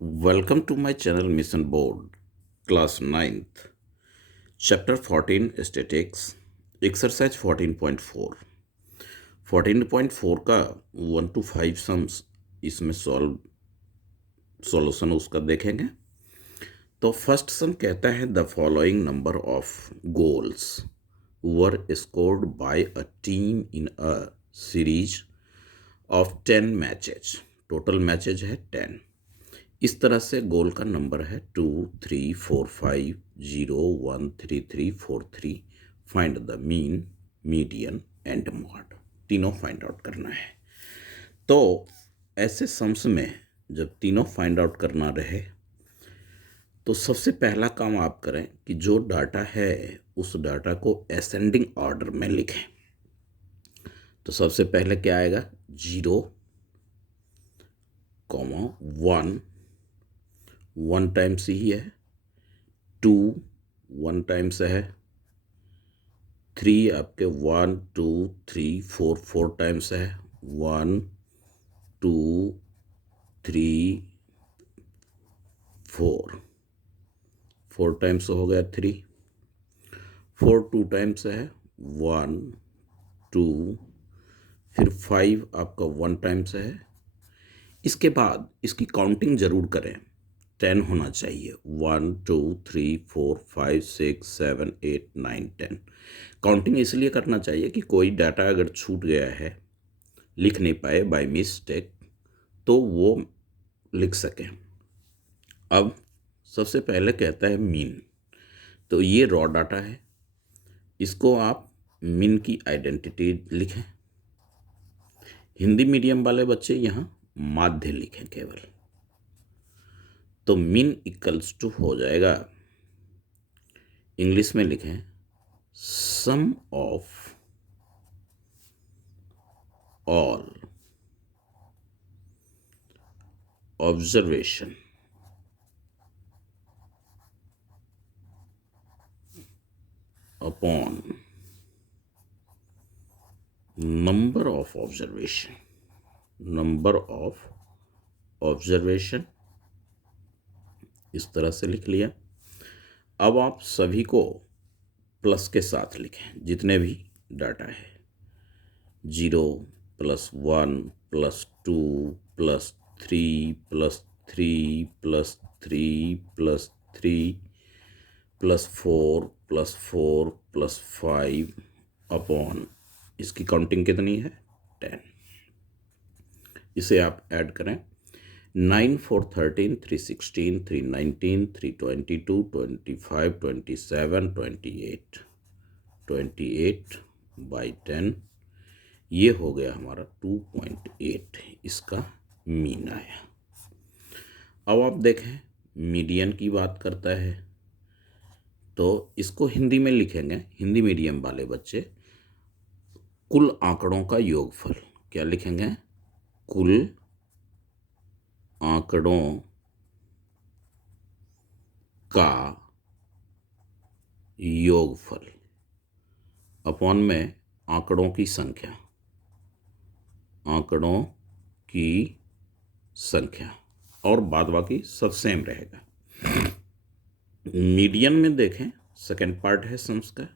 Welcome to my channel Mission Board, Class 9th, Chapter 14 Statics, Exercise 14.4. 14.4 का 1 to 5 sums इसमें solution उसका देखेंगे। तो फर्स्ट सम कहता है the following number of goals were scored by a team in a series of 10 matches. Total matches है 10। इस तरह से गोल का नंबर है 2 3 4 5 0 1 3 3 4 3। Find the mean, median and mod, तीनों फाइंड आउट करना है। तो ऐसे सम्स में जब तीनों फाइंड आउट करना रहे तो सबसे पहला काम आप करें कि जो डाटा है उस डाटा को असेंडिंग ऑर्डर में लिखें। तो सबसे पहले क्या आएगा, 0, 1, 1 टाइम्स ही है, 2 1 टाइम्स है, 3 आपके 1 2 3 4 4 टाइम्स है, 1 2 3 4 4 टाइम्स हो गया, 3 4 2 टाइम्स है, 1 2, फिर 5 आपका 1 टाइम्स है। इसके बाद इसकी काउंटिंग जरूर करें, 10 होना चाहिए, 1 2 3 4 5 6 7 8 9 10। काउंटिंग इसलिए करना चाहिए कि कोई डाटा अगर छूट गया है, लिख नहीं पाए बाय मिस्टेक, तो वो लिख सकें। अब सबसे पहले कहता है मीन। तो ये रॉ डाटा है, इसको आप मीन की आइडेंटिटी लिखें। हिंदी मीडियम वाले बच्चे यहाँ माध्य लिखें केवल। तो मीन इक्वल्स टू हो जाएगा, इंग्लिश में लिखें, sum of all observation upon number of observation. Number of observation इस तरह से लिख लिया। अब आप सभी को प्लस के साथ लिखें, जितने भी डाटा है, 0 + 1 + 2 + 3 + 3 + 3 + 3 + 4 + 4 + 5 अपॉन, इसकी काउंटिंग कितनी है, 10। इसे आप ऐड करें, 9 4 13 3 16 3 19 3 22 25 27 28 28 बाई 10, ये हो गया हमारा 2.8, इसका मीन आया। अब आप देखें मीडियन की बात करता है, तो इसको हिंदी में लिखेंगे, हिंदी मीडियम वाले बच्चे, कुल आंकड़ों का योगफल। क्या लिखेंगे, कुल आंकड़ों का योगफल अपॉन में आंकड़ों की संख्या, आंकड़ों की संख्या, और बाद बाकी सब सेम रहेगा। मीडियन में देखें, सेकंड पार्ट है सम्स का,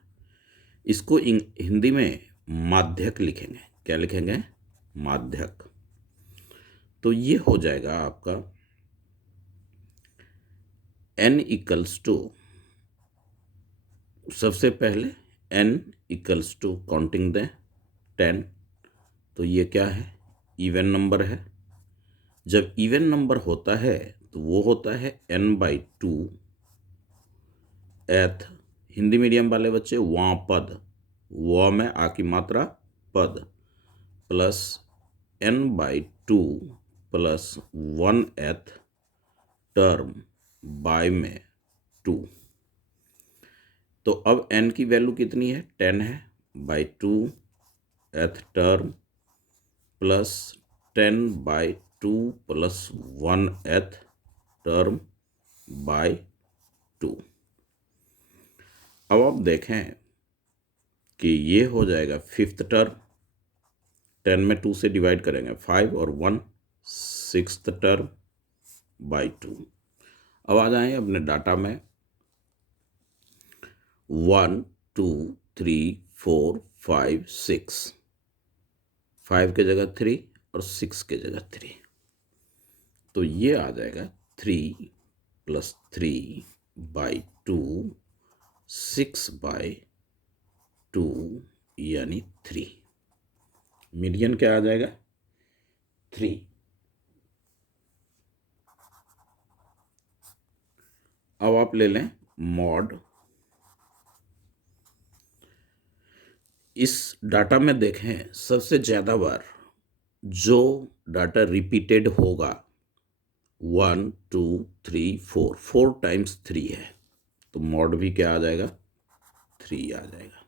इसको हिंदी में माध्यक लिखेंगे। क्या लिखेंगे, माध्यक। तो ये हो जाएगा आपका n इक्वल्स टू, सबसे पहले n इक्वल्स टू काउंटिंग दें 10। तो ये क्या है, इवन नंबर है। जब इवन नंबर होता है तो वो होता है n/2 एथ, हिंदी मीडियम वाले बच्चे वां पद, व में आ की मात्रा पद, plus n/2 plus 1th term by में 2। तो अब n की वैल्यू कितनी है, 10 है, by 2th term plus 10/2 plus 1th term by 2। अब आप देखें कि ये हो जाएगा 5th टर्म, 10 में 2 से डिवाइड करेंगे 5 और 1, 6th टर्म 6/2। अब आ जाएं अपने डाटा में। 1 2 3 4 5 6, 5 के जगह 3 और 6 के जगह 3, तो ये आ जाएगा 3 + 3/2 6/2 यानी 3। मीडियन क्या आ जाएगा? 3। अब आप ले लें मॉड। इस डाटा में देखें सबसे ज़्यादा बार जो डाटा रिपीटेड होगा 1 2 3 4, 4 टाइम्स 3 है, तो मॉड भी क्या आ जाएगा? 3 आ जाएगा।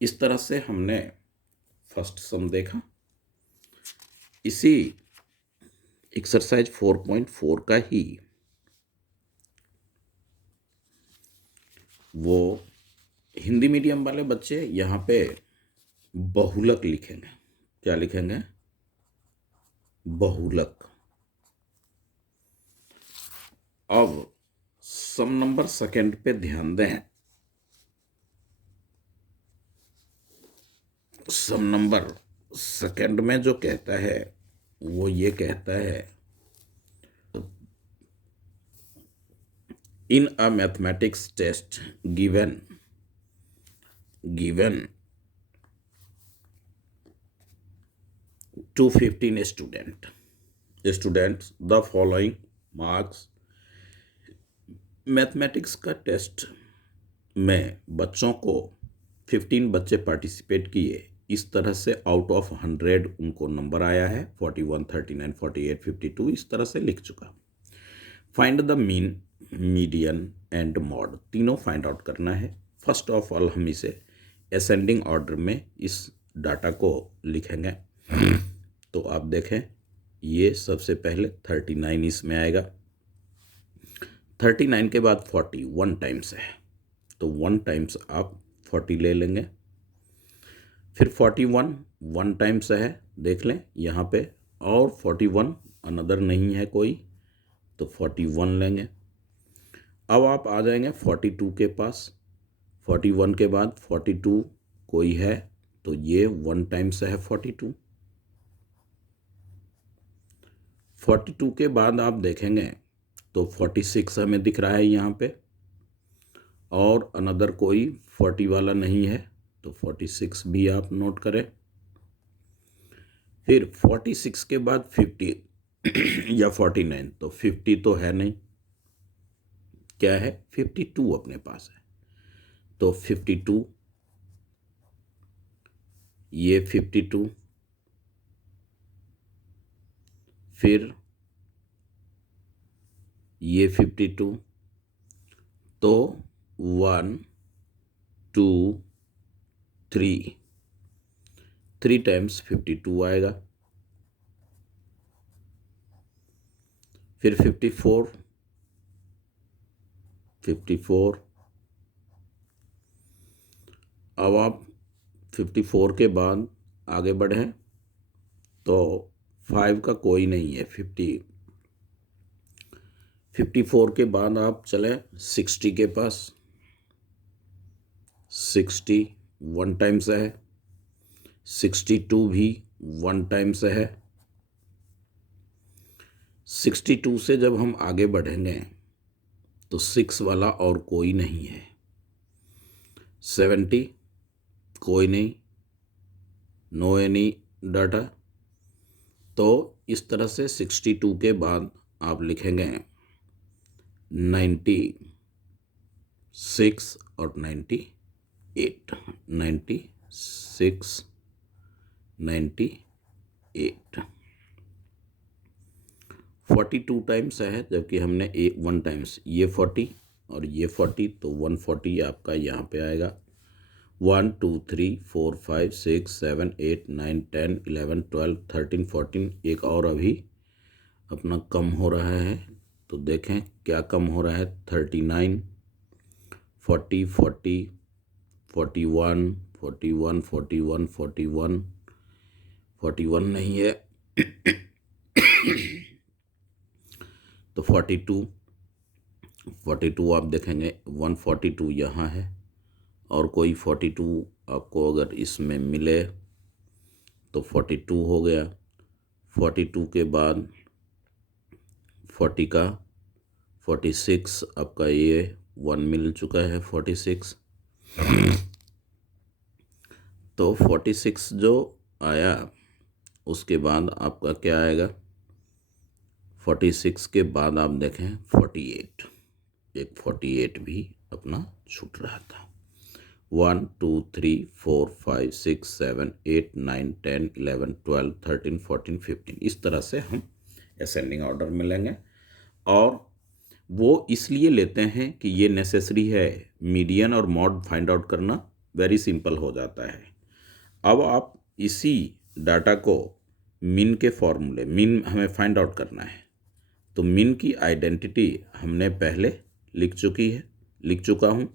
इस तरह से हमने फर्स्ट सम देखा। इसी एक्सरसाइज 4.4 का ही वो हिंदी मीडियम वाले बच्चे यहाँ पे बहुलक लिखेंगे। क्या लिखेंगे? बहुलक। अब सम नंबर सेकंड पे ध्यान दें। सम नंबर सेकंड में जो कहता है वो ये कहता है, in a mathematics test given to 15 students the following marks। Mathematics का टेस्ट में बच्चों को 15 बच्चे पार्टिसिपेट किए। इस तरह से आउट ऑफ 100 उनको नंबर आया है 41 39 48 52, इस तरह से लिख चुका। Find the mean, median and mod, तीनों फाइंड आउट करना है। फर्स्ट ऑफ ऑल हम इसे असेंडिंग ऑर्डर में इस डाटा को लिखेंगे। तो आप देखें ये सबसे पहले 39 इसमें आएगा। 39 के बाद 40 1 टाइम्स है, तो 1 टाइम्स आप 40 ले लेंगे। फिर 41 1 टाइम्स है, देख लें यहाँ पे, और 41 अनदर नहीं है कोई, तो 41 लेंगे। अब आप आ जाएंगे 42 के पास। 41 के बाद 42 कोई है, तो ये 1 टाइम्स है 42। 42 के बाद आप देखेंगे तो 46 हमें दिख रहा है यहाँ पे, और अनदर कोई 40 वाला नहीं है, तो 46 भी आप नोट करें। फिर 46 के बाद 50 या 49, तो 50 तो है नहीं, क्या है? 52 अपने पास है, तो 52, ये 52, फिर ये 52, तो 1 2 3 टाइम्स 52 आएगा। फिर 54 अब आप 54 के बाद आगे बढ़ें तो 5 का कोई नहीं है। 54 के बाद आप चले 60 के पास। 60 1 टाइम्स है। 62 भी 1 टाइम्स है। 62 से जब हम आगे बढ़ेंगे तो 6 वाला और कोई नहीं है। 70 कोई नहीं, नो एनी डाटा। तो इस तरह से 62 के बाद आप लिखेंगे 96 और 98, 96 98। 42 टाइम्स है, जबकि हमने 1 टाइम्स, ये 40 और ये 40, तो 140 आपका यहाँ पे आएगा। 1 2 3 4 5 6 7 8 9 10 11 12 13 14, एक और अभी अपना कम हो रहा है, तो देखें क्या कम हो रहा है। 39 40 40 41 41 41 41 41 नहीं है। तो 42 आप देखेंगे 142 यहाँ है, और कोई 42 आपको अगर इसमें मिले तो 42 हो गया। 42 के बाद 40 का 46 आपका ये 1 मिल चुका है 46। तो 46 जो आया उसके बाद आपका क्या आएगा, 46 के बाद आप देखें 48, एक 48 भी अपना छूट रहा था। 1 2 3 4 5 6 7 8 9 10 11 12 13 14 15 इस तरह से हम असेंडिंग ऑर्डर में लेंगे। और वो इसलिए लेते हैं कि ये नेसेसरी है, मीडियन और मॉड फाइंड आउट करना वेरी सिंपल हो जाता है। अब आप इसी डाटा को मिन के फॉर्मूले, मिन हमें फाइंड आउट करना है, तो मिन की आइडेंटिटी हमने पहले लिख चुका हूँ।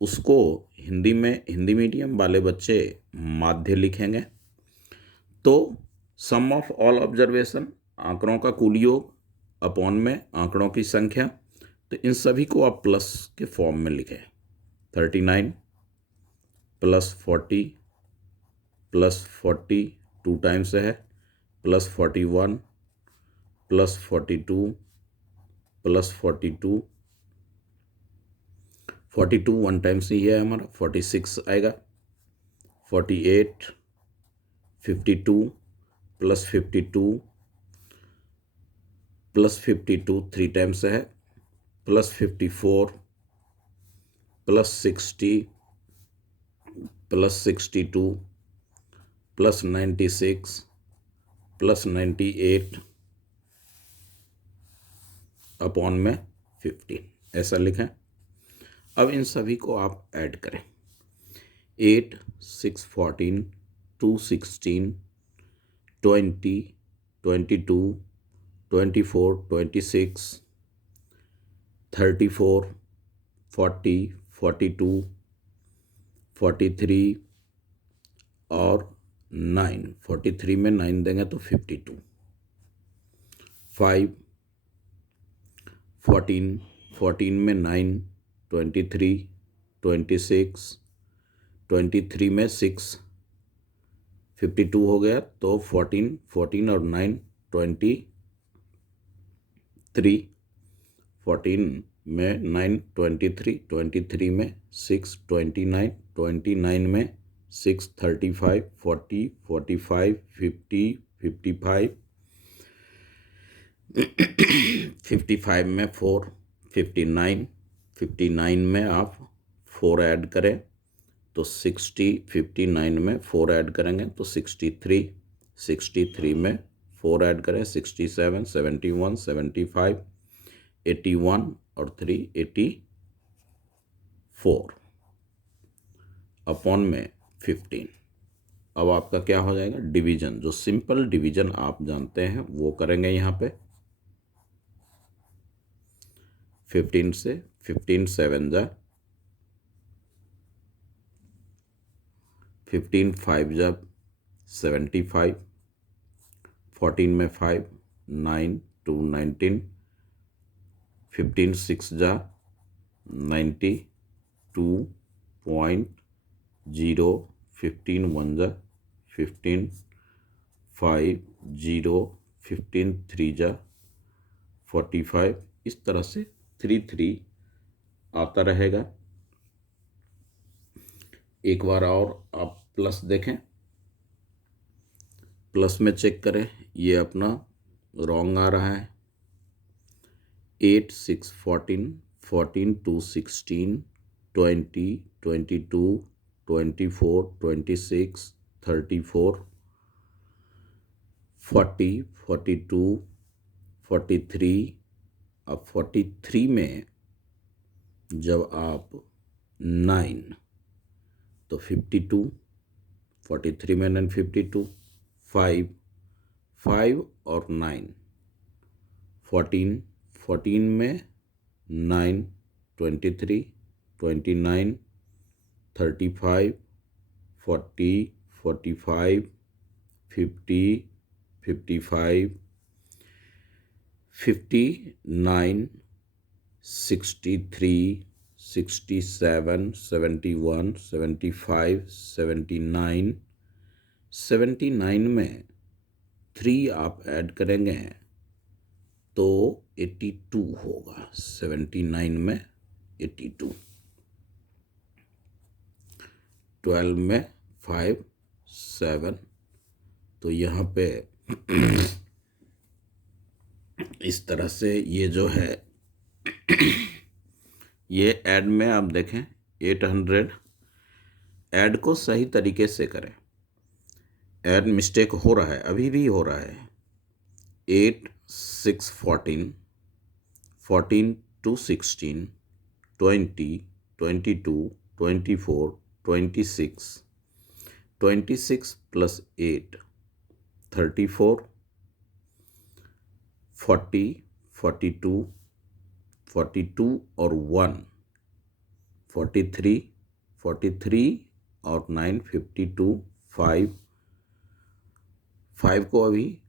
उसको हिंदी में, हिंदी मीडियम वाले बच्चे माध्य लिखेंगे। तो सम ऑफ ऑल ऑब्जर्वेशन, आंकड़ों का कुल योग अपॉन में आंकड़ों की संख्या, तो इन सभी को आप प्लस के फॉर्म में लिखें। 39 प्लस 40 प्लस 40 टू टाइम्स है, प्लस 41 प्लस 42 प्लस 42 1 टाइम्स ही है हमारा, 46 आएगा। 48 52 प्लस 52 प्लस 52 3 टाइम्स है, plus 54 plus 60 plus 62 plus 96 plus 98 upon में 15, ऐसा लिखें। अब इन सभी को आप ऐड करें। 8 6 14 2 16 20 22 24 26 34 40 42 43 और 9, 43 में 9 देंगे तो 52, 5 14 14 में 9 23 26 23 में 6 52 हो गया, तो 14 14 और 9 23, 14 में 9 23 23 में 6 29 29 में 6 35 40 45 50 55 55 में 4 59 59 में आप 4 ऐड करें तो 60, 59 में 4 ऐड करेंगे तो 63, 63 में 4 ऐड करें 67, 71, 75, 81 और 3 84 अपॉन में 15। अब आपका क्या हो जाएगा, डिवीजन, जो सिंपल डिवीजन आप जानते हैं वो करेंगे यहाँ पे। 15 से 15 7 जा 15 5 जा 75, 14 में 5 9 2 19, 15 6 जा 92.0, 15 1 जा 15, 5 0, 15 3 जा 45, इस तरह से 3 3 आता रहेगा। एक बार और आप प्लस देखें, प्लस में चेक करें, ये अपना रॉन्ग आ रहा है। 8 6 14 14 2 16 20 22 24 26 34 40 42 43। अब 43 में जब आप 9 तो 52, 43 में 9 52, 5 5 और 9 14, 14 में 9 23, 29 35 40 45 50 55 59, 63, 67, 71, 75, 79, 79 में 3 आप ऐड करेंगे तो 82 होगा। 79 में 82, 12 में 5, 7, तो यहाँ पे इस तरह से ये जो है ये ऐड में आप देखें 800, ऐड को सही तरीके से करें। ऐड मिस्टेक हो रहा है, अभी भी हो रहा है। 8, 6, 14, 14 to 16, 20, 22, 24, 26, 26 plus 8, 34, 40, 42, 42 और 1, 43, 43 और 9, 52, 5 को अभी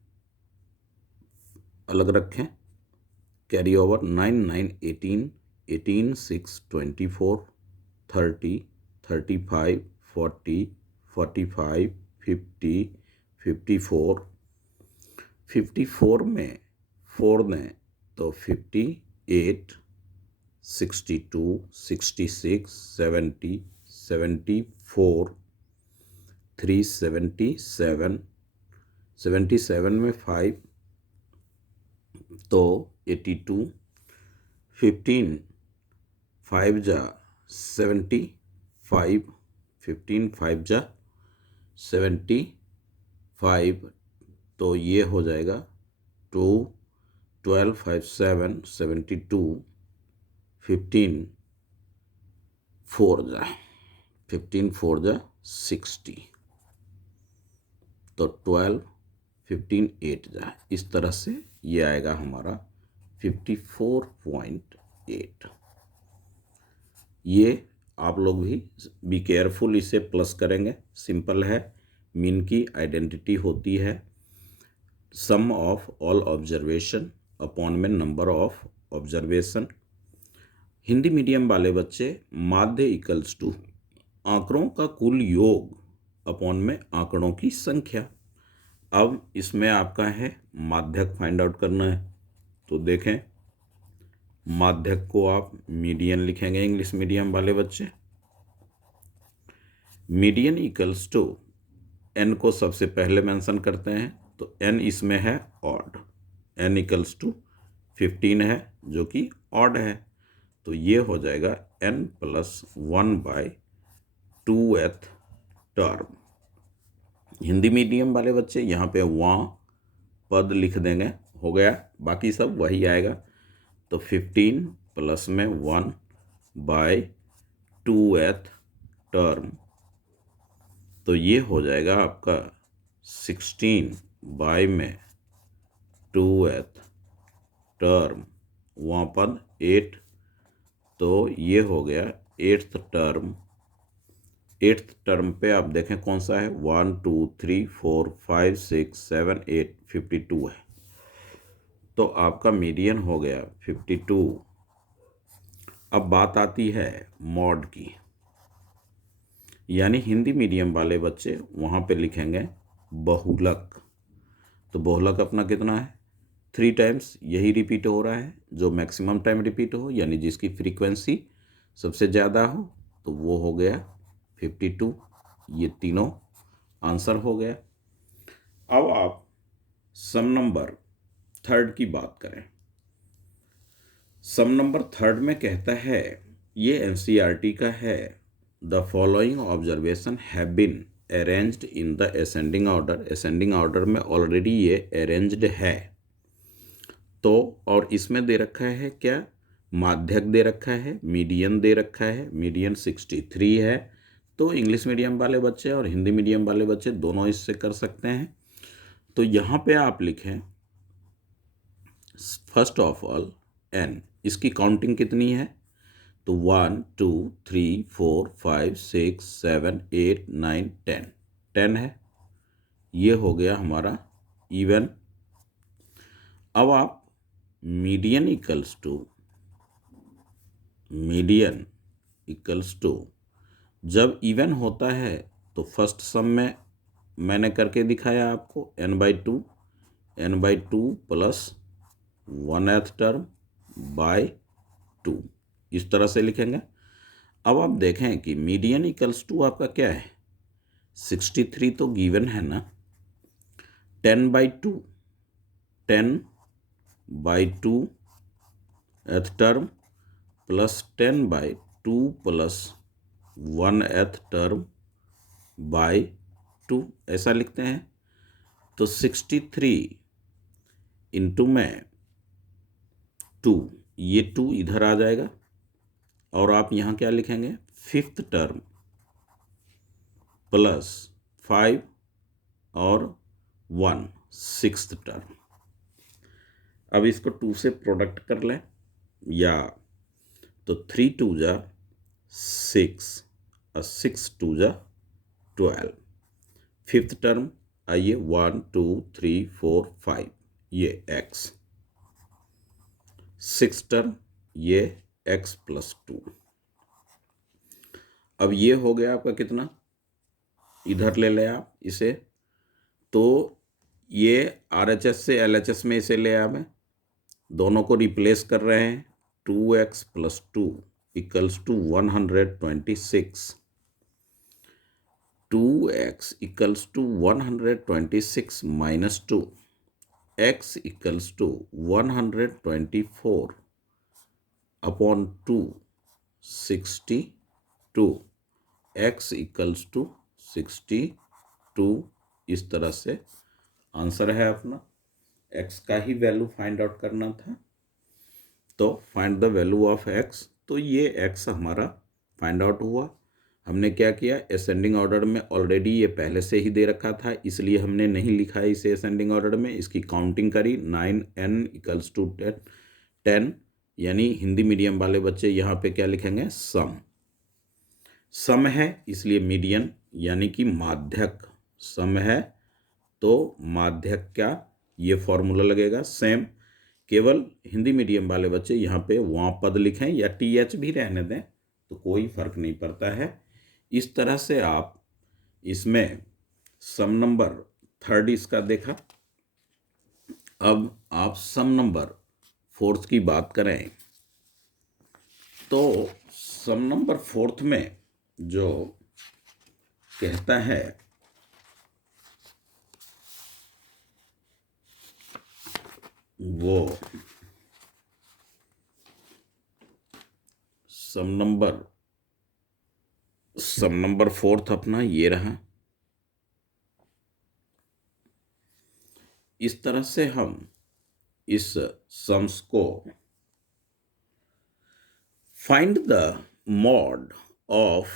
अलग रखें, कैरी ओवर 9, 9, 18, 18, 6, 24, 30, 35, 40, 45, 50, 54, 54 में 4 दें तो 58, 62, 66, 70, 74, 377, 77 में 5 तो 82, 15, 5 जा 75, 15, 5 जा 75, तो ये हो जाएगा 2, 12, 5, 7, 72, 15, 4 जा 15, 4 जा 60, तो 12, 15, 8 जा, इस तरह से ये आएगा हमारा 54.8। ये आप लोग भी बी केयरफुल, इसे प्लस करेंगे, सिंपल है। मीन की आइडेंटिटी होती है सम ऑफ ऑल ऑब्जर्वेशन अपॉन में number of observation. Hindi medium वाले बच्चे माध्य इक्वल्स टू आंकड़ों का कुल योग अपॉन में आंकड़ों की संख्या। अब इसमें आपका है माध्यक फाइंड आउट करना है, तो देखें माध्यक को आप मीडियन लिखेंगे इंग्लिश मीडियम वाले बच्चे। मीडियन इक्वल्स टू एन को सबसे पहले मेंशन करते हैं, तो एन इसमें है ऑड, एन इक्वल्स टू 15 है जो कि ऑड है, तो ये हो जाएगा n plus 1/2th term. Hindi medium वाले बच्चे यहाँ पे वहाँ पद लिख देंगे, हो गया, बाकी सब वही आएगा। तो 15 प्लस में 1/2th टर्म, तो ये हो जाएगा आपका 16/2th टर्म, वहाँ पद 8, तो ये हो गया 8th टर्म। 8th टर्म पे आप देखें कौन सा है, 1, 2, 3, 4, 5, 6, 7, 8, 52 है, तो आपका मीडियन हो गया 52। अब बात आती है मॉड की, यानी हिंदी मीडियम वाले बच्चे वहाँ पे लिखेंगे बहुलक। तो बहुलक अपना कितना है, 3 टाइम्स, यही रिपीट हो रहा है, जो मैक्सिमम टाइम रिपीट हो, यानी जिसकी फ्रीक्वेंसी सबसे ज़्यादा हो, तो वो हो गया 52। ये तीनों आंसर हो गया। अब आप सम नंबर थर्ड की बात करें। सम नंबर थर्ड में कहता है, ये एनसीईआरटी का है, the following observation have been arranged in the ascending order. Ascending order में ऑलरेडी ये अरेंज्ड है, तो और इसमें दे रखा है क्या, माध्यक दे रखा है, मीडियन दे रखा है, मीडियन 63 है। तो इंग्लिश मीडियम वाले बच्चे और हिंदी मीडियम वाले बच्चे दोनों इससे कर सकते हैं। तो यहाँ पे आप लिखें फर्स्ट ऑफ ऑल एन, इसकी काउंटिंग कितनी है, तो 1, 2, 3, 4, 5, 6, 7, 8, 9, 10, 10 है, ये हो गया हमारा इवन। अब आप मीडियन इक्वल्स टू जब इवन होता है तो फर्स्ट सम में मैंने करके दिखाया आपको n/2 plus 1th term by 2 इस तरह से लिखेंगे। अब आप देखें कि मीडियन इक्वल्स टू आपका क्या है, 63 तो गिवन है ना, 10/2 th term plus 10/2 plus 1th term by 2 ऐसा लिखते हैं। तो 63 इंटू में 2, ये 2 इधर आ जाएगा और आप यहाँ क्या लिखेंगे, 5th टर्म प्लस 5 और 1 6th टर्म। अब इसको 2 से प्रोडक्ट कर लें, या तो 3 2 जा 6 और 6 2 जा 12। 5th टर्म आइए 1 2 3 4 5 ये x, 6th टर्म ये x प्लस 2। अब ये हो गया आपका कितना, इधर ले लें आप इसे, तो ये RHS से LHS में इसे ले आवे, दोनों को रिप्लेस कर रहे हैं। 2x plus 2 equals to 126। 2x equals to 126 minus 2, x equals to 124 upon 2 62, x equals to 62। इस तरह से आंसर है अपना। x का ही वैल्यू फाइंड आउट करना था, तो find the value of x। तो ये x हमारा फाइंड आउट हुआ। हमने क्या किया, असेंडिंग ऑर्डर में ऑलरेडी ये पहले से ही दे रखा था, इसलिए हमने नहीं लिखा है इसे असेंडिंग ऑर्डर में। इसकी काउंटिंग करी, 9n इक्वल्स टू 10, यानी हिंदी मीडियम वाले बच्चे यहाँ पे क्या लिखेंगे, सम है, इसलिए मीडियन यानी कि माध्यक। सम है तो माध्यक क्या, ये फॉर्मूला लगेगा सेम। केवल हिंदी मीडियम वाले बच्चे यहाँ पे वहाँ पद लिखें या TH भी रहने दें तो कोई फर्क नहीं पड़ता है। इस तरह से आप इसमें सम नंबर 3rd इसका देखा। अब आप सम नंबर 4th की बात करें तो सम नंबर 4th में जो कहता है, वो सम नंबर 4th अपना ये रहा। इस तरह से हम इस सम्स को फाइंड द मॉड ऑफ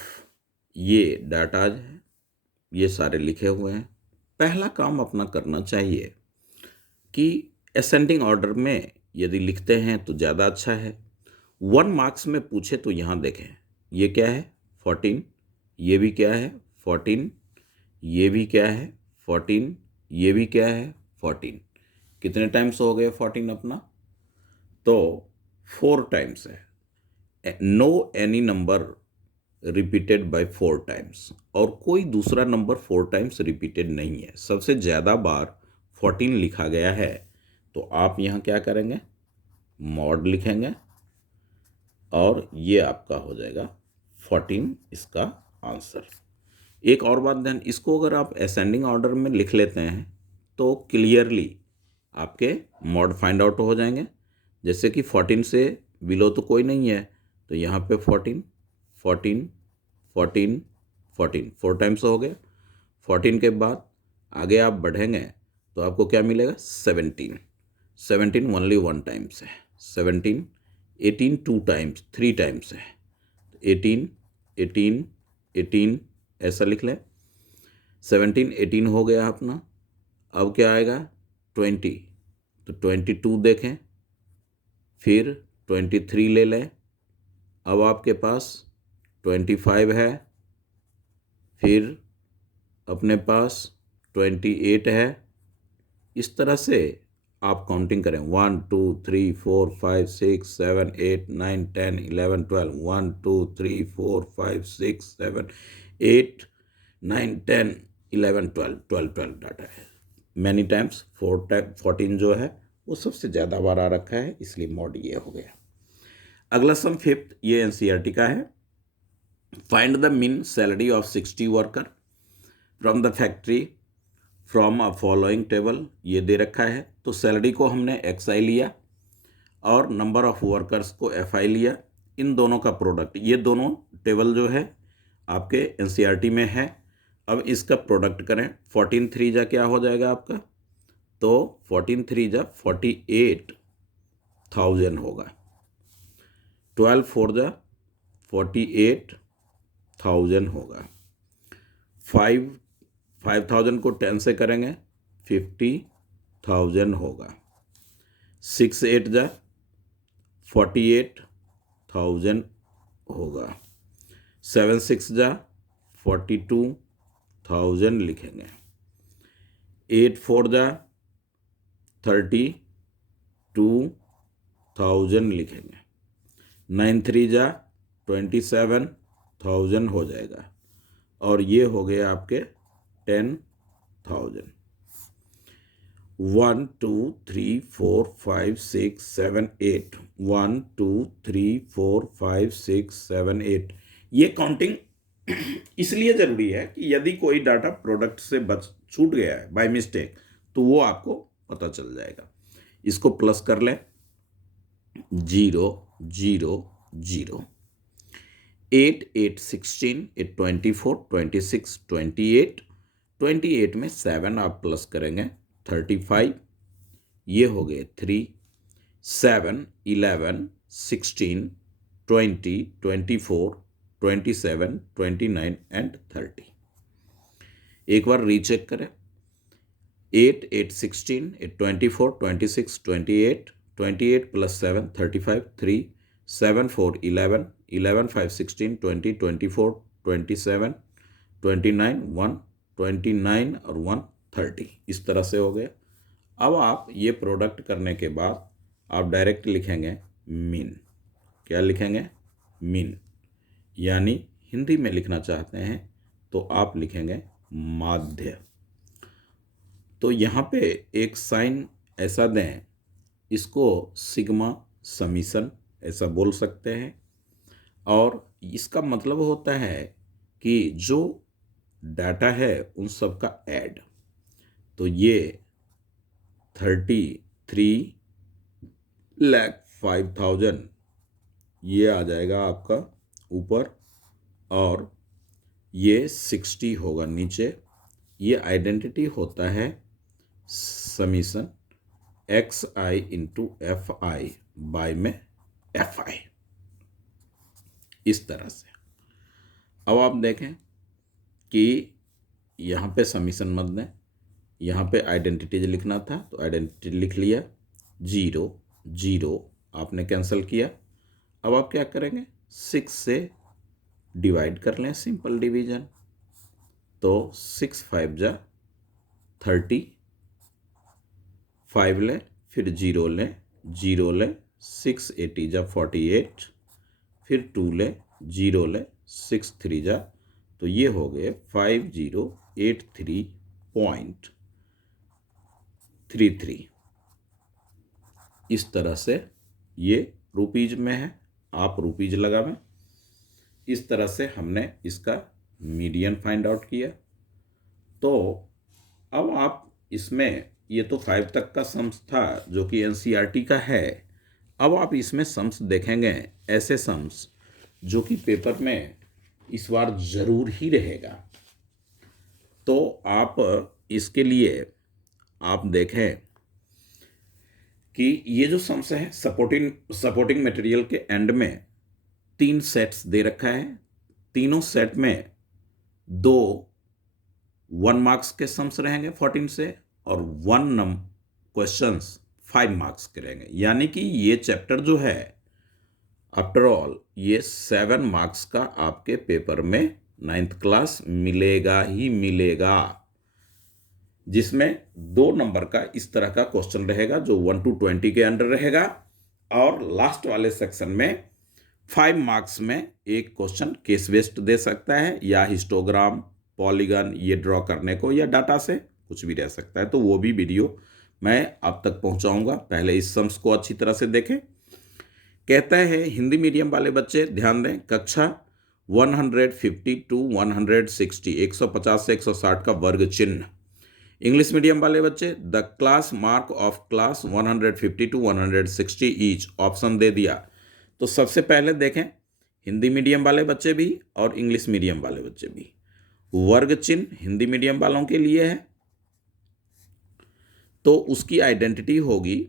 ये डाटाज है, ये सारे लिखे हुए हैं। पहला काम अपना करना चाहिए कि असेंडिंग ऑर्डर में यदि लिखते हैं तो ज़्यादा अच्छा है। 1 मार्क्स में पूछे तो यहाँ देखें, ये क्या है 14, ये भी क्या है 14, ये भी क्या है 14, ये भी क्या है 14। कितने टाइम्स हो गए 14 अपना, तो 4 टाइम्स है। No any number repeated by 4 times, और कोई दूसरा नंबर 4 टाइम्स रिपीटेड नहीं है। सबसे ज़्यादा बार 14 लिखा गया है, तो आप यहाँ क्या करेंगे, मॉड लिखेंगे और ये आपका हो जाएगा 14 इसका आंसर। एक और बात ध्यान, इसको अगर आप असेंडिंग ऑर्डर में लिख लेते हैं तो क्लियरली आपके मॉड फाइंड आउट हो जाएंगे। जैसे कि 14 से बिलो तो कोई नहीं है, तो यहाँ पे 14 14 14 14 4 टाइम्स हो गया। 14 के बाद आगे आप बढ़ेंगे तो आपको क्या मिलेगा, 17 17 ओनली 1 टाइम्स है। 17 18 2 टाइम्स 3 टाइम्स है। 18 18 18 ऐसा लिख लें। 17 18 हो गया अपना। अब क्या आएगा 20, तो 22 देखें, फिर 23 ले लें। अब आपके पास 25 है, फिर अपने पास 28 है। इस तरह से आप काउंटिंग करें 1 2 3 4 5 6 7 8 9 10 11 12 1 2 3 4 5 6 7 8 9 10 11 12 12 डाटा है। मैनी टाइम्स 14 जो है वो सबसे ज़्यादा बार आ रखा है, इसलिए मॉड ये हो गया। अगला सम फिफ्थ, ये एनसीईआरटी का है। Find the mean salary of 60 worker from the factory from a following table. ये दे रखा है, तो सैलरी को हमने एक्स आई लिया और नंबर ऑफ वर्कर्स को एफ आई लिया। इन दोनों का प्रोडक्ट, ये दोनों टेबल जो है आपके एनसीईआरटी में है। अब इसका प्रोडक्ट करें, 14 3 जा क्या हो जाएगा आपका, तो 14 3 जा 48,000 होगा। 12 4 जा 48,000 होगा। 5,000 को 10 से करेंगे 50,000 होगा। 6 8 जा 48,000 होगा। 7 6 जा 42,000 लिखेंगे। 8 4 जा 32,000 लिखेंगे। 9 3 जा 27,000 हो जाएगा, और ये हो गए आपके 10,000। 1 2 3 4 5 6 7 8 1 2 3 4 5 6 7 8। ये काउंटिंग इसलिए ज़रूरी है कि यदि कोई डाटा प्रोडक्ट से बच छूट गया है बाय मिस्टेक, तो वो आपको पता चल जाएगा। इसको प्लस कर लें, 0 0 0। 8 8 16 8 24 26 28 28 में 7 आप प्लस करेंगे 35, ये हो गए 3 7 11 16 20 24 27 29 एंड 30। एक बार रीचेक करें, 8 8 16 8 24 26 28 28 प्लस 7 35 3 7 4 11 11 5 16 20 24 27 29 1 29 और 1 30। इस तरह से हो गया। अब आप ये प्रोडक्ट करने के बाद आप डायरेक्ट लिखेंगे मीन। क्या लिखेंगे? मीन। यानी हिंदी में लिखना चाहते हैं तो आप लिखेंगे माध्य। तो यहाँ पे एक साइन ऐसा दें, इसको सिग्मा समीशन ऐसा बोल सकते हैं, और इसका मतलब होता है कि जो डाटा है उन सब का ऐड। तो ये 33,05,000 ये आ जाएगा आपका ऊपर, और ये 60 होगा नीचे। ये आइडेंटिटी होता है summation x i into f i by में एफ आई। इस तरह से अब आप देखें कि यहाँ पे समीशन मत दें, यहाँ पे आइडेंटिटीज लिखना था तो आइडेंटिटी लिख लिया। 0 0 आपने कैंसिल किया। अब आप क्या करेंगे, 6 से डिवाइड कर लें, सिंपल डिवीजन। तो 6 5 जा 30, 5 लें, फिर 0 लें, 0 लें, 6 80 जा 48, फिर 2 लें, 0 लें, 6 3 जा, तो ये हो गए 5083.33। इस तरह से ये रुपीज में है, आप रुपीज लगावें। इस तरह से हमने इसका मीडियन फाइंड आउट किया। तो अब आप इसमें, ये तो 5 तक का सम्स था जो कि एनसीईआरटी का है। अब आप इसमें सम्स देखेंगे, ऐसे सम्स जो कि पेपर में इस बार ज़रूर ही रहेगा। तो आप इसके लिए आप देखें कि ये जो सम्स है सपोर्टिंग मटेरियल के एंड में 3 सेट्स दे रखा है। तीनों सेट में 2 1 मार्क्स के सम्स रहेंगे 14 से, और 1 क्वेश्चंस 5 मार्क्स के रहेंगे। यानी कि ये चैप्टर जो है आफ्टर ऑल ये 7 मार्क्स का आपके पेपर में 9th क्लास मिलेगा ही मिलेगा। जिसमें 2 नंबर का इस तरह का क्वेश्चन रहेगा जो 1 to 20 के अंडर रहेगा, और लास्ट वाले सेक्शन में 5 मार्क्स में एक क्वेश्चन केस बेस्ड दे सकता है, या हिस्टोग्राम, पॉलीगन ये ड्रॉ करने को, या डाटा से कुछ भी रह सकता है। तो वो भी वीडियो मैं आप तक पहुंचाऊंगा। पहले इस सम्स को अच्छी तरह से देखें। कहता है हिंदी मीडियम वाले बच्चे ध्यान दें, कक्षा 150 to 160, 150 से 160 का वर्ग चिन्ह। इंग्लिश मीडियम वाले बच्चे the class mark of class 150 to 160 each, option दे दिया। तो सबसे पहले देखें, हिंदी मीडियम वाले बच्चे भी और इंग्लिश मीडियम वाले बच्चे भी, वर्ग चिन्ह हिंदी मीडियम वालों के लिए है, तो उसकी आइडेंटिटी होगी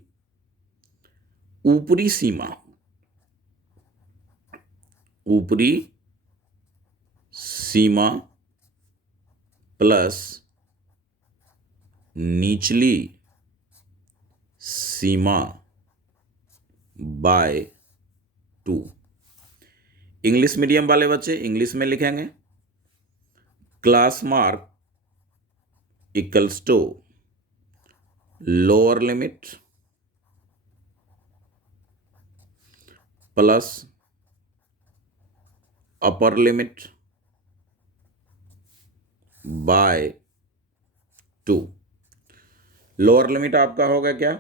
ऊपरी सीमा, ऊपरी सीमा प्लस निचली सीमा बाय 2। इंग्लिश मीडियम वाले बच्चे इंग्लिश में लिखेंगे class mark equals to lower limit plus upper limit by 2। Lower limit आपका होगा क्या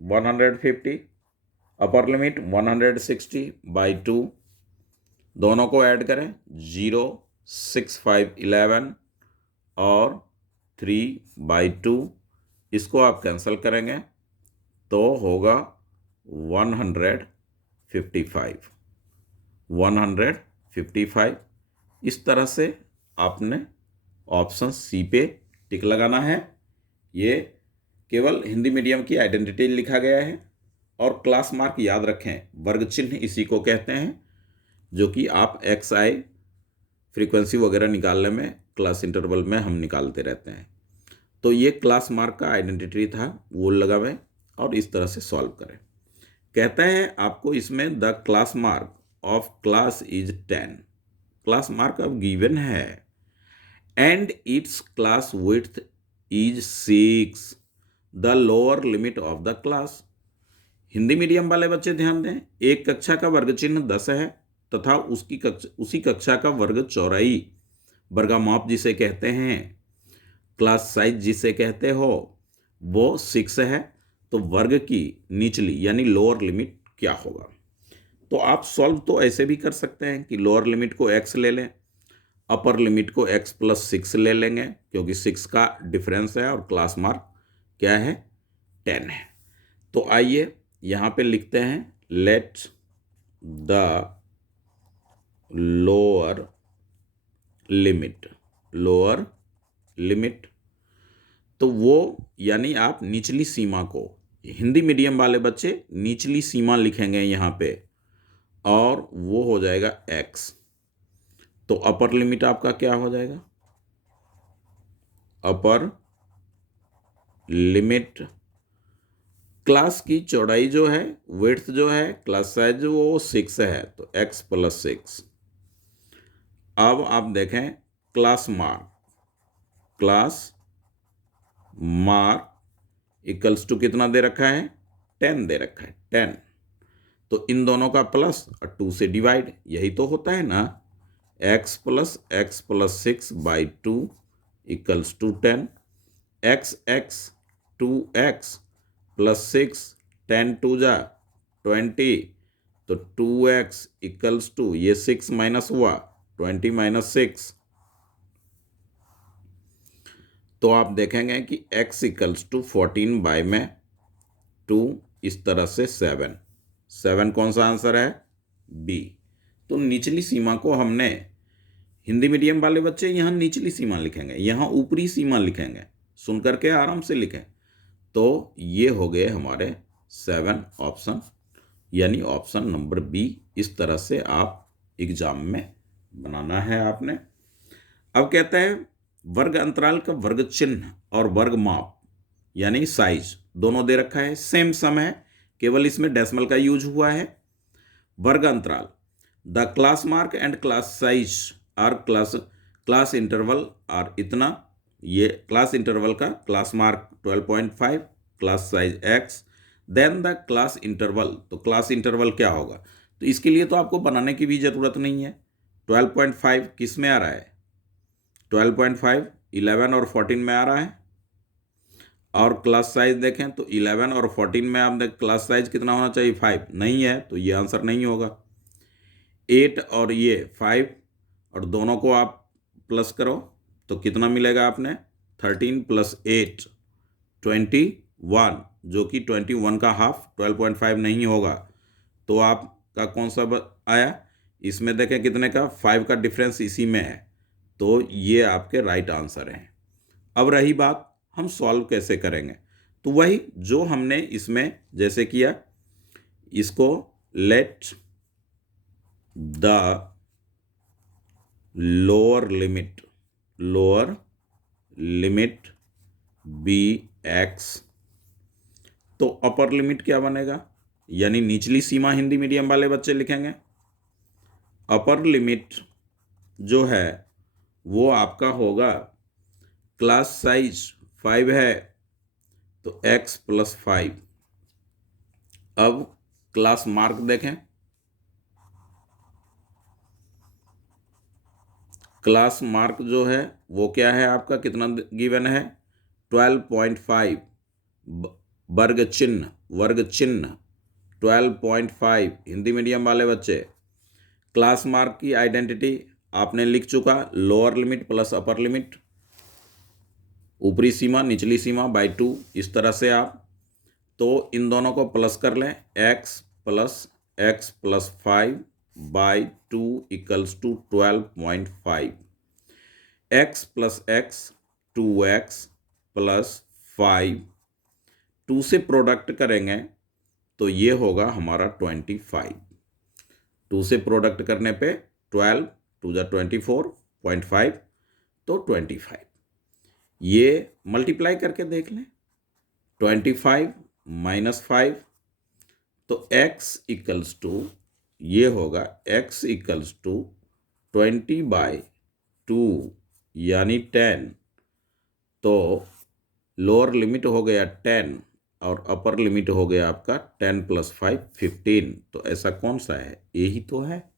150, अपर लिमिट 160 बाई 2, दोनों को ऐड करें 0, 6, 5, 11 और 3 बाई 2, इसको आप कैंसिल करेंगे तो होगा 155। इस तरह से आपने ऑप्शन सी पे टिक लगाना है। ये केवल हिंदी मीडियम की आइडेंटिटी लिखा गया है, और क्लास मार्क याद रखें, वर्ग चिन्ह इसी को कहते हैं, जो कि आप XI फ्रीक्वेंसी वगैरह निकालने में क्लास इंटरवल में हम निकालते रहते हैं। तो ये क्लास मार्क का आइडेंटिटी था, वो लगावें और इस तरह से सॉल्व करें। कहता है आपको इसमें the class mark of class is 10, class mark अब गिवन है, and it's class width is 6, the lower limit of the class. Hindi medium वाले बच्चे ध्यान दें, एक कक्षा का वर्ग चिन्ह 10 है तथा उसी कक्षा का वर्ग चौड़ाई, वर्गामाप जिसे कहते हैं, क्लास साइज जिसे कहते हो, वो 6 है। तो वर्ग की निचली यानी लोअर लिमिट क्या होगा? तो आप सॉल्व तो ऐसे भी कर सकते हैं कि लोअर लिमिट को x ले लें, अपर लिमिट को x प्लस 6 ले लेंगे, क्योंकि 6 का डिफरेंस है और क्लास मार्क क्या है 10 है। तो आइए यहाँ पे लिखते हैं लेट द लोअर लिमिट, तो वो यानी आप निचली सीमा को, हिंदी मीडियम वाले बच्चे निचली सीमा लिखेंगे यहाँ पे, और वो हो जाएगा x। तो अपर लिमिट आपका क्या हो जाएगा? अपर लिमिट क्लास की चौड़ाई जो है, विड्थ जो है, क्लास साइज वो 6 है, तो x प्लस 6। अब आप देखें क्लास मार्क इक्वल्स टू कितना दे रखा है 10 दे रखा है 10। तो इन दोनों का प्लस और 2 से डिवाइड, यही तो होता है ना, x plus 6 by 2 equals to 10, x 2x plus 6, 10 2 जा 20, तो 2x इक्वल्स टू ये 6 माइनस हुआ 20 माइनस 6, तो आप देखेंगे कि x इक्वल्स टू 14 बाई में 2, इस तरह से 7 कौन सा आंसर है? B। तो निचली सीमा को हमने, हिंदी मीडियम वाले बच्चे यहाँ निचली सीमा लिखेंगे, यहाँ ऊपरी सीमा लिखेंगे, सुन करके आराम से लिखें। तो ये हो गए हमारे 7 ऑप्शन, यानी ऑप्शन नंबर B। इस तरह से आप एग्जाम में बनाना है आपने। अब कहता है वर्ग अंतराल का वर्ग चिन्ह और वर्ग माप यानी साइज दोनों दे रखा है, सेम सम है, केवल इसमें डेसिमल का यूज हुआ है। वर्ग अंतराल the class mark and class size are class interval are इतना, ये क्लास इंटरवल का class mark 12.5, class size x, then the class interval. तो क्लास इंटरवल क्या होगा? तो इसके लिए तो आपको बनाने की भी ज़रूरत नहीं है। 12.5 किस में आ रहा है? 12.5 11 और 14 में आ रहा है। और क्लास साइज देखें तो 11 और 14 में आप देख क्लास साइज कितना होना चाहिए? 5 नहीं है, तो ये आंसर नहीं होगा। 8 और ये 5 और दोनों को आप प्लस करो तो कितना मिलेगा आपने? 13 + 8 21, जो कि 21 का हाफ 12.5 नहीं होगा। तो आपका कौन सा आया? इसमें देखें कितने का? 5 का डिफरेंस इसी में है। तो ये आपके राइट आंसर हैं। अब रही बात हम सॉल्व कैसे करेंगे, तो वही जो हमने इसमें जैसे किया, इसको let the lower limit be x. तो अपर लिमिट क्या बनेगा? यानी निचली सीमा हिंदी मीडियम वाले बच्चे लिखेंगे। अपर लिमिट जो है वो आपका होगा, क्लास साइज 5 है तो x + 5। अब क्लास मार्क देखें, क्लास मार्क जो है वो क्या है आपका? कितना गिवन है? 12.5 वर्ग चिन्ह 12.5। हिंदी मीडियम वाले बच्चे क्लास मार्क की आइडेंटिटी आपने लिख चुका, lower limit plus upper limit, ऊपरी सीमा निचली सीमा बाई 2, इस तरह से आप तो इन दोनों को प्लस कर लें, x + 5 by 2 = 12.5। x + x 2x + 5, 2 से प्रोडक्ट करेंगे तो ये होगा हमारा 25। 2 से प्रोडक्ट करने पे 12 2 = 24.5 तो 25। ये मल्टीप्लाई करके देख लें, 25 - 5 तो x = ये होगा x = 20/2 यानी 10। तो लोअर लिमिट हो गया 10 और अपर लिमिट हो गया आपका 10 + 5 15। तो ऐसा कौन सा है? यही तो है।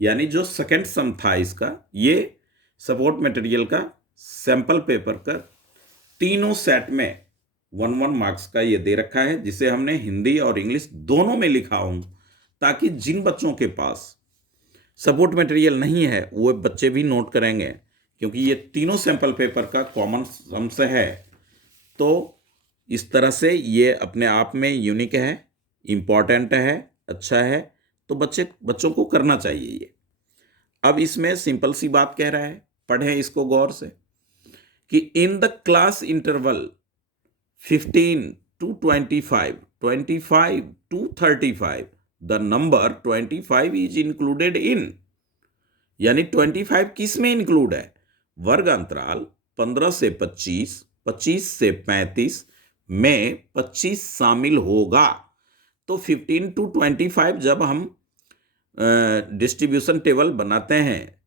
यानी जो सेकंड सम था इसका, ये सपोर्ट मटेरियल का सैंपल पेपर का तीनों सेट में 1-1 मार्क्स का ये दे रखा है, जिसे हमने हिंदी और इंग्लिश दोनों में लिखा हूं, ताकि जिन बच्चों के पास सपोर्ट मटेरियल नहीं है वो बच्चे भी नोट करेंगे, क्योंकि ये तीनों सैंपल पेपर का कॉमन सम्स है। तो इस तरह से ये अपने आप में यूनिक है, इम्पॉर्टेंट है, अच्छा है, तो बच्चों को करना चाहिए ये। अब इसमें सिंपल सी बात कह रहा है, पढ़ें इसको गौर से, कि in the class interval 15 to 25, 25 to 35, the number 25 is included in. यानी 25 किस में इंक्लूड है? वर्ग अंतराल 15 से 25, 25 से 35 में 25 शामिल होगा। तो 15 to 25 जब हम डिस्ट्रीब्यूशन टेबल बनाते हैं,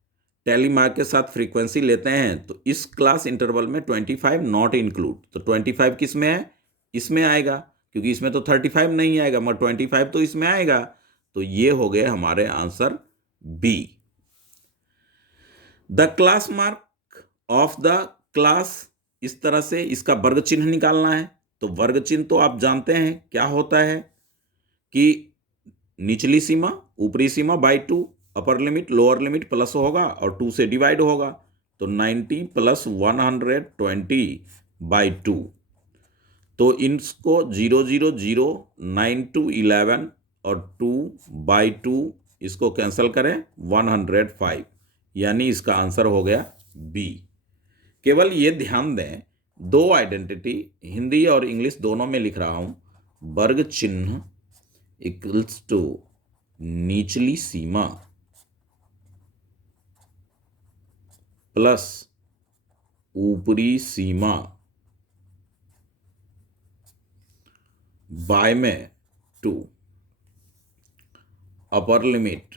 टैली मार्क के साथ फ्रीक्वेंसी लेते हैं, तो इस क्लास इंटरवल में 25 नॉट इंक्लूड। तो 25 किस में है? इसमें आएगा, क्योंकि इसमें तो 35 नहीं आएगा, मगर 25 तो इसमें आएगा। तो ये हो गए हमारे answer B. The class mark of the class, इस तरह से इसका वर्ग चिन्ह निकालना है। तो वर्ग चिन्ह तो आप जानते हैं क्या होता है, कि निचली सीमा ऊपरी सीमा by 2, upper limit lower limit plus होगा और 2 से डिवाइड होगा। तो 90 + 120/2। तो इनको 0 0 0 9 to 11 और 2/2 इसको कैंसिल करें 105, यानी इसका आंसर हो गया बी। केवल ये ध्यान दें, दो आइडेंटिटी हिंदी और इंग्लिश दोनों में लिख रहा हूं। वर्ग चिन्ह = निचली सीमा प्लस ऊपरी सीमा बाय में 2, upper limit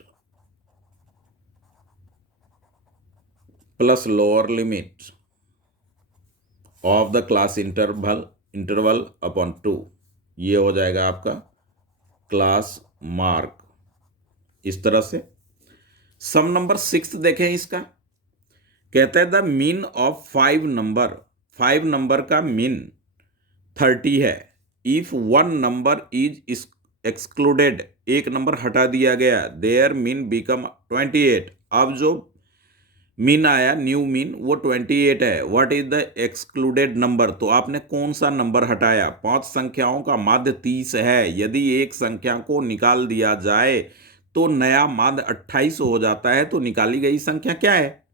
plus lower limit of the class interval upon 2, ये हो जाएगा आपका क्लास मार्क। इस तरह से सम नंबर 6 देखें इसका, कहता है द मीन ऑफ 5 नंबर का मीन 30 है। If one number is excluded, एक नंबर हटा दिया गया, देयर मीन बिकम 28। अब जो मीन आया, न्यू मीन, वो 28 है। What is the excluded number, तो आपने कौन सा नंबर हटाया? 5 संख्याओं का माध्य 30 है। यदि एक संख्या को निकाल दिया जाए तो नया माध्य 28 हो जाता है, तो निकाली गई संख्या क्या है?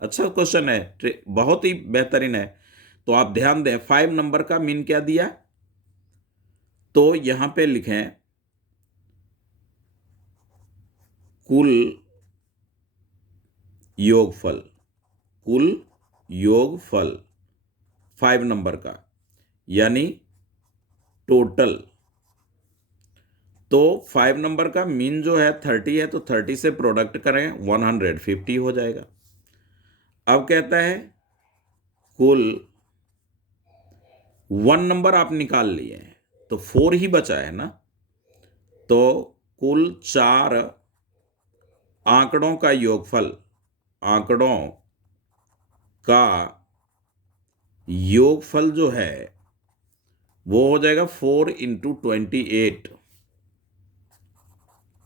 अच्छा क्वेश्चन है, बहुत ही बेहतरीन है। तो आप ध्यान दें, 5 नंबर का मीन क्या दिया, तो यहां पे लिखें कुल योगफल, कुल योगफल 5 नंबर का, यानी टोटल। तो 5 नंबर का मीन जो है 30 है, तो 30 से प्रोडक्ट करें 150 हो जाएगा। अब कहता है कुल 1 नंबर आप निकाल लिए हैं, तो 4 ही बचा है ना, तो कुल 4 आंकड़ों का योगफल, आंकड़ों का योगफल जो है वो हो जाएगा 4 इंटू 28।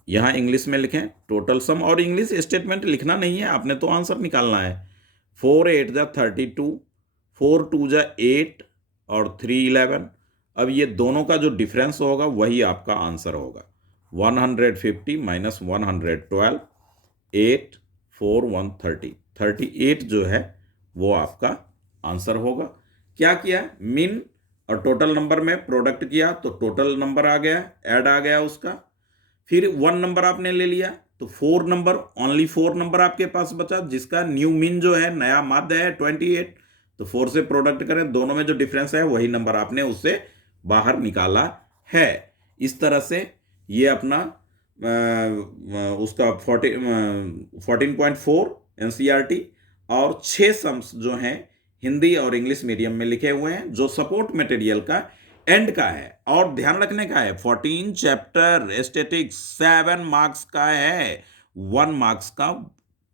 यहां इंग्लिश में लिखें टोटल सम, और इंग्लिश स्टेटमेंट लिखना नहीं है, आपने तो आंसर निकालना है। 4 8 जा 32, 4 2 जा 8 और 3 11। अब ये दोनों का जो डिफरेंस होगा वही आपका आंसर होगा। 150 माइनस 112, 8 4 130, 38 जो है वो आपका आंसर होगा। क्या किया, मीन और टोटल नंबर में प्रोडक्ट किया तो टोटल नंबर आ गया, ऐड आ गया उसका। फिर 1 नंबर आपने ले लिया, तो 4 नंबर, ओनली 4 नंबर आपके पास बचा, जिसका न्यू मीन जो है, नया माध्य है 28। तो 4 से प्रोडक्ट करें, दोनों में जो डिफरेंस है वही नंबर आपने उससे बाहर निकाला है। इस तरह से ये अपना उसका 14.4 एनसीईआरटी और 6 सम्स जो हैं हिंदी और इंग्लिश मीडियम में लिखे हुए हैं, जो सपोर्ट मटेरियल का एंड का है। और ध्यान रखने का है, 14 चैप्टर स्टैटिक्स 7 मार्क्स का है, 1 मार्क्स का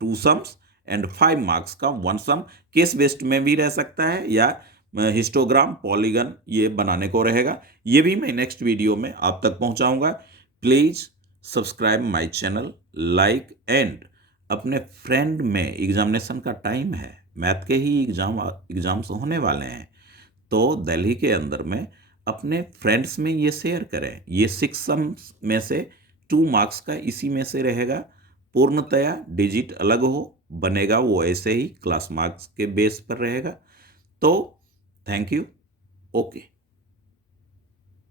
2 सम्स एंड 5 मार्क्स का 1 सम। केस बेस्ड में भी रह सकता है या हिस्टोग्राम, पॉलीगन ये बनाने को रहेगा। ये भी मैं नेक्स्ट वीडियो में आप तक पहुंचाऊंगा। Please subscribe my channel, like and अपने फ्रेंड में, एग्जामिनेशन का टाइम है, मैथ के ही एग्जाम्स होने वाले हैं, तो दिल्ली के अंदर में अपने फ्रेंड्स में ये शेयर करें। ये 6 सम्स में से 2 मार्क्स का इसी में से रहेगा। पूर्णतया डिजिट अलग हो बनेगा, वो ऐसे ही क्लास मार्क्स के बेस पर रहेगा। तो थैंक यू, ओके।